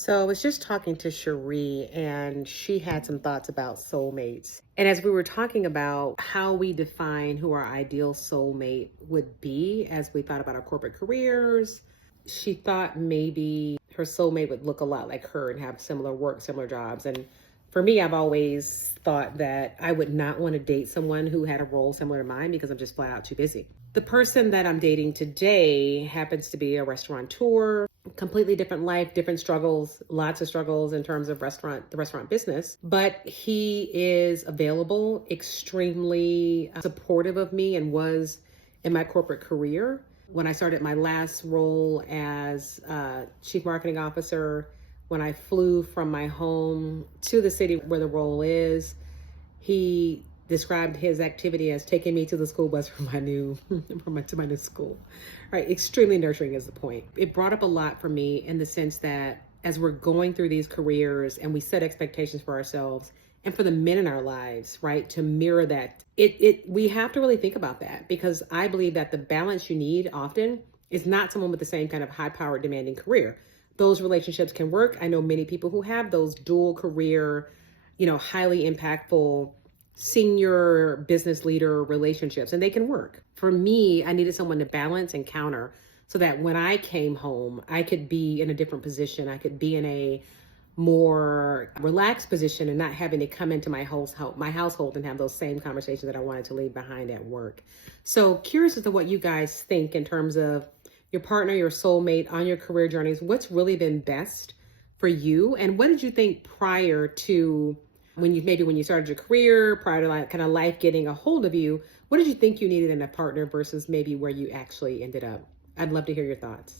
So I was just talking to Cherie and she had some thoughts about soulmates. And as we were talking about how we define who our ideal soulmate would be as we thought about our corporate careers, she thought maybe her soulmate would look a lot like her and have similar work, similar jobs. And for me, I've always thought that I would not want to date someone who had a role similar to mine because I'm just flat out too busy. The person that I'm dating today happens to be a restaurateur, completely different life, different struggles, lots of struggles in terms of the restaurant business, but he is available, extremely supportive of me and was in my corporate career. When I started my last role as chief marketing officer, when I flew from my home to the city where the role is, he described his activity as taking me to the school bus for to my new school. Right, extremely nurturing is the point. It brought up a lot for me in the sense that as we're going through these careers and we set expectations for ourselves and for the men in our lives, right, to mirror that, we have to really think about that, because I believe that the balance you need often is not someone with the same kind of high powered demanding career. Those relationships can work. I know many people who have those dual career, highly impactful senior business leader relationships, and they can work. For me, I needed someone to balance and counter so that when I came home, I could be in a different position. I could be in a more relaxed position and not having to come into my household and have those same conversations that I wanted to leave behind at work. So curious as to what you guys think in terms of your partner, your soulmate on your career journeys. What's really been best for you? And what did you think prior to when you started your career, prior to like kind of life getting a hold of you? What did you think you needed in a partner versus maybe where you actually ended up? I'd love to hear your thoughts.